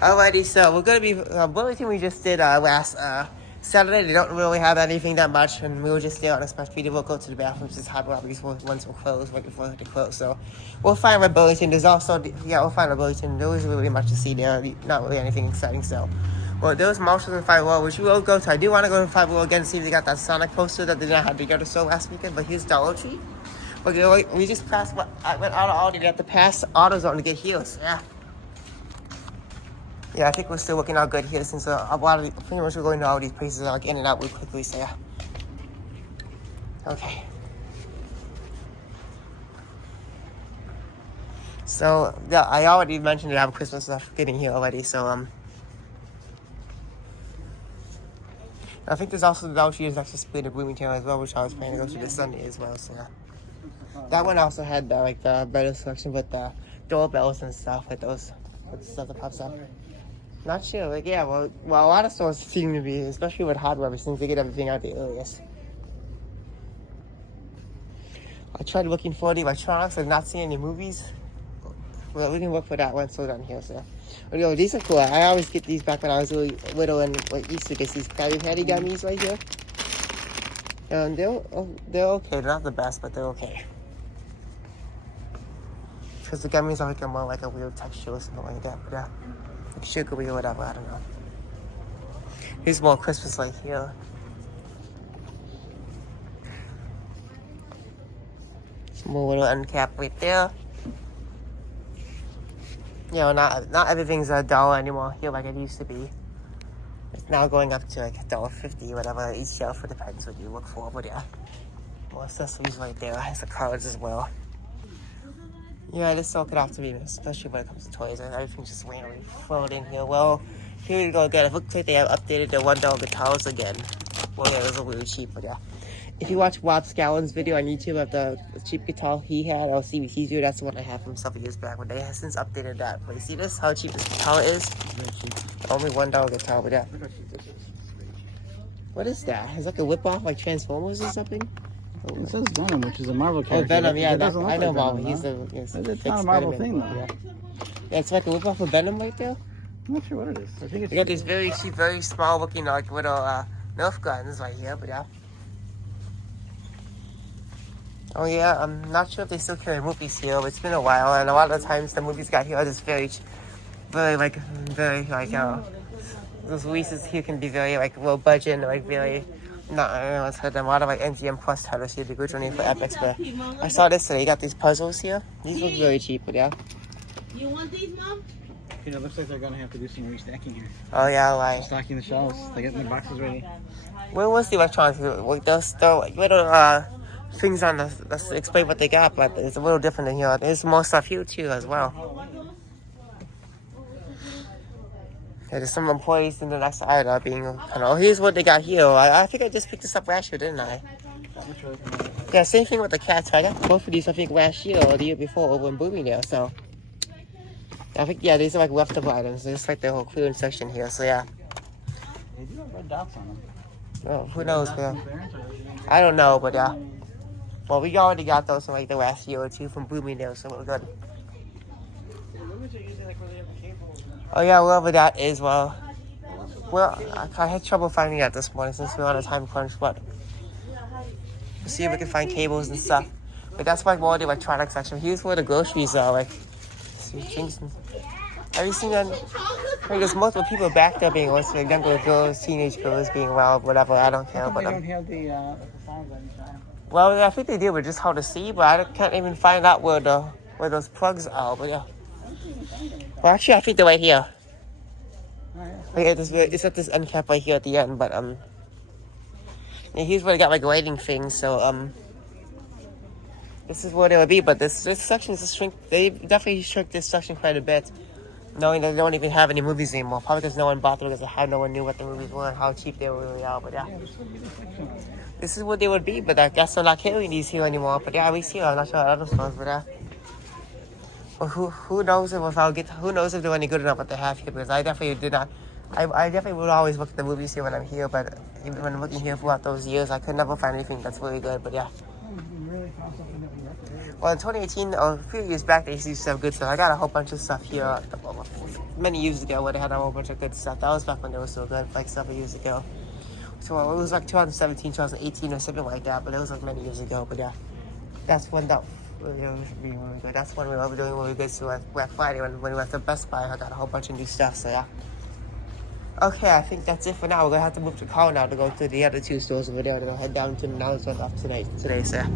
Alrighty, so we're gonna be Burlington. We just did last Saturday. They don't really have anything that much, and we were just there on a special video. We'll go to the bathroom, just hot water because once we're closed, waiting for it to close. So we'll find Red Burlington. There's also we'll find Red Burlington. There wasn't really much to see there. Not really anything exciting. So, well, there was Marshalls and Five Below, which we will go to. I do want to go to Five Below again and see if they got that Sonic poster that they did not have together so last weekend. But here's Dollar Tree. Okay, we just passed. I went out of Aldi. We have to pass AutoZone to get here. So, yeah. Yeah, I think we're still looking out good here since a lot of pretty much we're going to all these places like in and out real quickly. So yeah. Okay. So yeah, I already mentioned that I have Christmas stuff getting here already. So I think there's also the Dollar Tree is actually split in Bloomington as well, which I was planning to go to this Sunday as well. So yeah. That one also had like the better selection with the doorbells and stuff with those with the stuff that pops up. Not sure, like yeah, well, a lot of stores seem to be, especially with hardware, since they get everything out the earliest. I tried looking for the electronics, and not seeing any movies. Well, we can look for that one still down here, so. But, yo, these are cool. I always get these back when I was really little and like Easter gets these Krabby Patty gummies right here. And they're okay. They're not the best, but they're okay. Because the gummies are like more like a weird texture or something like that, but yeah. Sugary or whatever, I don't know. Here's more Christmas light here. Some more little end cap right there. You know, not everything's $1 anymore here like it used to be. It's now going up to like $1.50 whatever each shelf. It depends what you look for, but yeah. More accessories right there. It has the cards as well. Yeah, this all could have to be, especially when it comes to toys. Everything's just randomly thrown in here. Well, here we go again. It looks like they have updated the $1 guitars again. Well, yeah, those are really cheap, but yeah. If you watch Rob Scallon's video on YouTube of the cheap guitar he had, or CBT's video, that's the one I had from several years back, but they have since updated that. But you see this? How cheap this guitar is? Very cheap. Only $1 guitar, but yeah. What is that? Is that like a whip-off like Transformers or something? It says Venom, which is a Marvel character. Oh, Venom, yeah, I know like Marvel. Venom, He's it's not a Marvel thing, though. Yeah, it's like a whip-off of Venom right there. I'm not sure what it is. I think it's. We got these very cheap, very small looking like little Nerf guns right here, but yeah. Oh yeah, I'm not sure if they still carry movies here, but it's been a while, and a lot of the times the movies got here are just very those releases here can be very like low budget and like very. Not, I don't know what's them. A lot of like MGM Plus titles here, the original name for Epics, but I saw this today. You got these puzzles here. These look very cheap, but yeah. You want these, Mom? You know, it looks like they're gonna have to do some restacking here. Oh yeah, like Stocking the shelves. They're getting the boxes ready. Where was the electronics? Like those like little things on the. Let's explain what they got, but it's a little different than here. There's more stuff here too as well. Yeah, there's some employees in the next aisle being kind of. Oh, here's what they got here. I think I just picked this up last year, didn't I? Yeah, same thing with the cats. I got both of these I think last year or the year before over in Bloomingdale. So I think these are like leftover items. It's like the whole clearance section here. So yeah. They do have red dots on them. Oh, who knows? I don't know, but yeah. Well, we already got those from like the last year or two from Bloomingdale, so we're good. Oh yeah, wherever that is, well, I had trouble finding that this morning since we were on a time crunch, but we'll see if we can find cables and stuff. But that's like more the electronics section. Here's where the groceries are, like, drinks and... Have you seen that? Like, there's multiple people back there being also like younger girls, teenage girls being wild, whatever, I don't care. But they don't have the signs on each arm. Well, I think they did, but just how to see, but I can't even find out where those plugs are, but yeah. Well, actually, I think they're right here. Okay, it's at this end cap right here at the end, but yeah, here's where they got like lighting things. So this is where they would be. But this section is shrink. They definitely shrunk this section quite a bit, knowing that they don't even have any movies anymore. Probably because no one bought them, because how no one knew what the movies were and how cheap they really are. But yeah, this is what they would be. But I guess they're not carrying these here anymore. But yeah, we see. I'm not sure how other stores, but yeah. Well, who knows who knows if they're any good enough what they have here, because I definitely did not. I definitely would always look at the movies here when I'm here, but even when I'm looking here throughout those years, I could never find anything that's really good. But yeah. Well, in 2018, or a few years back, they used to have good stuff. I got a whole bunch of stuff here at the moment. many years ago when they had a whole bunch of good stuff. That was back when they were so good, like 7 years ago. So it was like 2017, 2018 or something like that, but it was like many years ago. But yeah, that's when that was really good. That's when we were doing really good. So Black Friday when we went to Best Buy, I got a whole bunch of new stuff. So yeah. Okay, I think that's it for now. We're gonna have to move to car now to go to the other 2 stores over there. We're gonna head down to the Now's one off today. So yeah.